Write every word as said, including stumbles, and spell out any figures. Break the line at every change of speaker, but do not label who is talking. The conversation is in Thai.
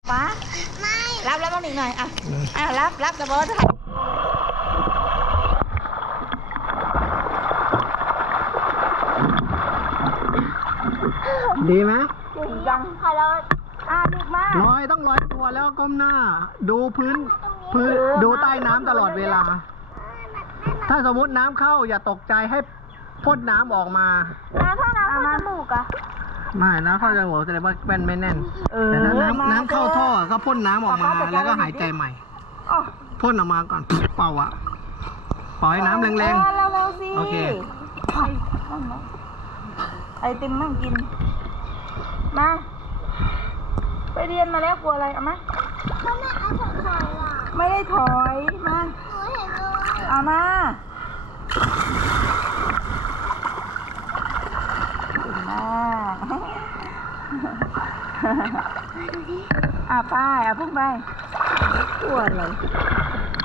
ป้าไม่รับรับบ้างหนึ่งหน่อยอ่ะอ่ะรับรับจะเบิร์ด
ดีไหม
ยังค่ะเราอ่ะดึกมาก
ลอยต้องลอยตัวแล้วก้มหน้า ดูพื้นพื้นดูใต้น้ำตลอดเวลา ถ้าสมมติน้ำเข้าอย่าตกใจให้พ่นน้ำออกมา
น้ำถ้าน้ำเข้าจมูกอะ
ไม่น้ำเข้าจมูกแสดงว่าแป้นไม่แน่นแต่ถ้าน้ำน้ำเข้าท่อก็พ่นน้ำออกมาแล้วก็หายใจใหม่พ่นออกมาก่อนเป่าอะปล่อยน้ำแรงๆ
เร็วๆสิ
โอเค
ไอติมมั่งกินมาไปเรียนมาแล้วกลัวอะไรเอามาไม่ได้ถอยมาเอามาอ่ะไปอ่ะพุ่งไปกลัวอะไร